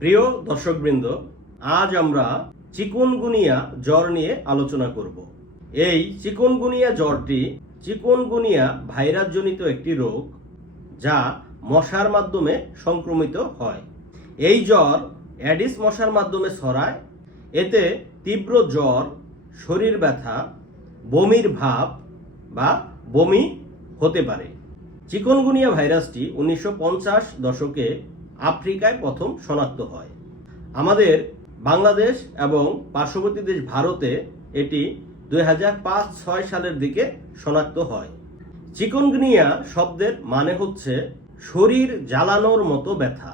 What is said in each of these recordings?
প্রিয় দর্শকবৃন্দ, আজ আমরা চিকুনগুনিয়া জ্বর নিয়ে আলোচনা করব। এই চিকুনগুনিয়া জ্বরটি চিকুনগুনিয়া ভাইরাসজনিত একটি রোগ যা মশার মাধ্যমে সংক্রমিত হয়। এই জ্বর অ্যাডিস মশার মাধ্যমে ছড়ায়। এতে তীব্র জ্বর, শরীর ব্যথা, বমির ভাব বা বমি হতে পারে। চিকনগুনিয়া ভাইরাসটি উনিশশো পঞ্চাশ দশকে আফ্রিকায় প্রথম শনাক্ত হয়। আমাদের বাংলাদেশ এবং পার্শ্ববর্তী দেশ ভারতে এটি দুই হাজার পাঁচ ছয় সালের দিকে শনাক্ত হয়। চিকনগুনিয়া শব্দের মানে হচ্ছে শরীর জ্বালানোর মতো ব্যথা।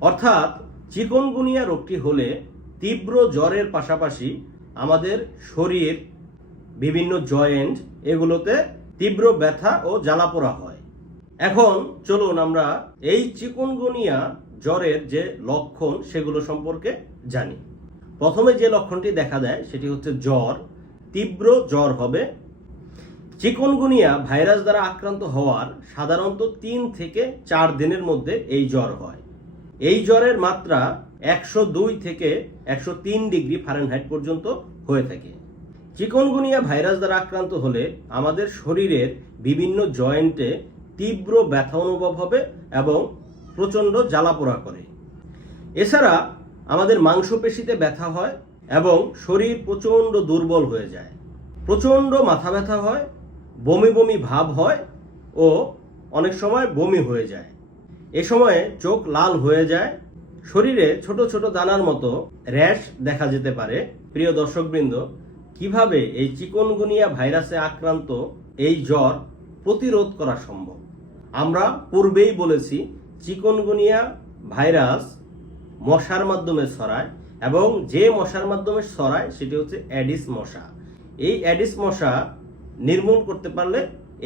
অর্থাৎ চিকনগুনিয়া রোগটি হলে তীব্র জ্বরের পাশাপাশি আমাদের শরীর, বিভিন্ন জয়েন্ট, এগুলোতে তীব্র ব্যথা ও জ্বালাপোড়া হয়। এখন চলুন আমরা এই চিকুনগুনিয়া জ্বরের যে লক্ষণ সেগুলো সম্পর্কে জানি। প্রথমে যে লক্ষণটি দেখা দেয় সেটি হচ্ছে জ্বর, তীব্র জ্বর হবে। চিকনগুনিয়া ভাইরাস দ্বারা আক্রান্ত হওয়ার সাধারণত তিন থেকে চার দিনের মধ্যে এই জ্বর হয়। এই জ্বরের মাত্রা একশো দুই থেকে একশো তিন ডিগ্রি ফারেনহাইট পর্যন্ত হয়ে থাকে। চিকনগুনিয়া ভাইরাস দ্বারা আক্রান্ত হলে আমাদের শরীরের বিভিন্ন জয়েন্টে তীব্র ব্যথা অনুভব হবে এবং প্রচণ্ড জ্বালাপোড়া করে। এছাড়া আমাদের মাংসপেশিতে ব্যথা হয় এবং শরীর প্রচণ্ড দুর্বল হয়ে যায়। প্রচণ্ড মাথা ব্যথা হয়, বমি বমি ভাব হয় ও অনেক সময় বমি হয়ে যায়। এ সময়ে চোখ লাল হয়ে যায়। শরীরে ছোট ছোট দানার মতো র্যাশ দেখা যেতে পারে। প্রিয় দর্শকবৃন্দ, কীভাবে এই চিকনগুনিয়া ভাইরাসে আক্রান্ত এই জ্বর প্রতিরোধ করা সম্ভব? আমরা পূর্বেই বলেছি, চিকনগুনিয়া ভাইরাস মশার মাধ্যমে ছড়ায় এবং যে মশার মাধ্যমে ছড়ায় সেটি হচ্ছে অ্যাডিস মশা। এই অ্যাডিস মশা নির্মূল করতে পারলে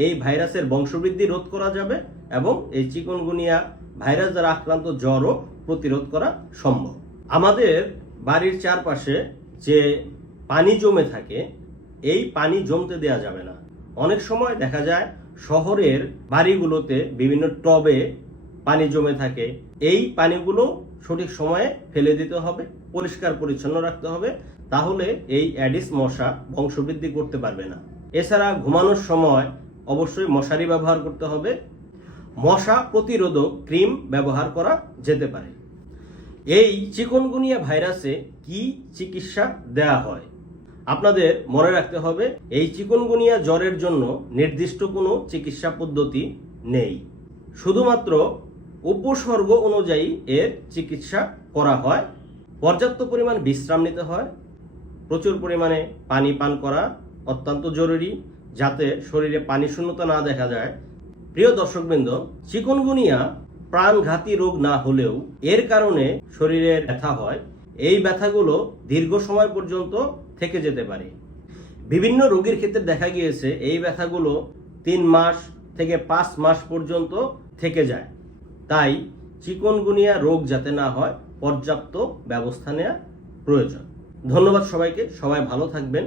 এই ভাইরাসের বংশবৃদ্ধি রোধ করা যাবে এবং এই চিকনগুনিয়া ভাইরাস দ্বারা আক্রান্ত জ্বরও প্রতিরোধ করা সম্ভব। আমাদের বাড়ির চারপাশে যে পানি জমে থাকে, এই পানি জমতে দেয়া যাবে না। অনেক সময় দেখা যায় শহরের বাড়িগুলোতে বিভিন্ন টবে পানি জমে থাকে। এই পানিগুলো সঠিক সময়ে ফেলে দিতে হবে, পরিষ্কার পরিচ্ছন্ন রাখতে হবে, তাহলে এই অ্যাডিস মশা বংশবৃদ্ধি করতে পারবে না। এছাড়া ঘুমানোর সময় অবশ্যই মশারি ব্যবহার করতে হবে। মশা প্রতিরোধক ক্রিম ব্যবহার করা যেতে পারে। এই চিকনগুনিয়া ভাইরাসে কি চিকিৎসা দেয়া হয়? আপনাদের মনে রাখতে হবে, এই চিকনগুনিয়া জ্বরের জন্য নির্দিষ্ট কোনো চিকিৎসা পদ্ধতি নেই। শুধুমাত্র উপসর্গ অনুযায়ী এর চিকিৎসা করা হয়, পর্যাপ্ত পরিমাণ বিশ্রাম নিতে হয়, প্রচুর পরিমাণে পানি পান করা অত্যন্ত জরুরি যাতে শরীরে পানি শূন্যতা না দেখা যায়। প্রিয় দর্শকবৃন্দ, চিকনগুনিয়া প্রাণঘাতী রোগ না হলেও এর কারণে শরীরে ব্যথা হয়। এই ব্যথাগুলো দীর্ঘ সময় পর্যন্ত থেকে যেতে পারে। বিভিন্ন রোগীর ক্ষেত্রে দেখা গিয়েছে, এই ব্যথাগুলো তিন মাস থেকে পাঁচ মাস পর্যন্ত থেকে যায়। তাই চিকনগুনিয়া রোগ যাতে না হয়, পর্যাপ্ত ব্যবস্থা নেওয়া প্রয়োজন। ধন্যবাদ সবাইকে, সবাই ভালো থাকবেন।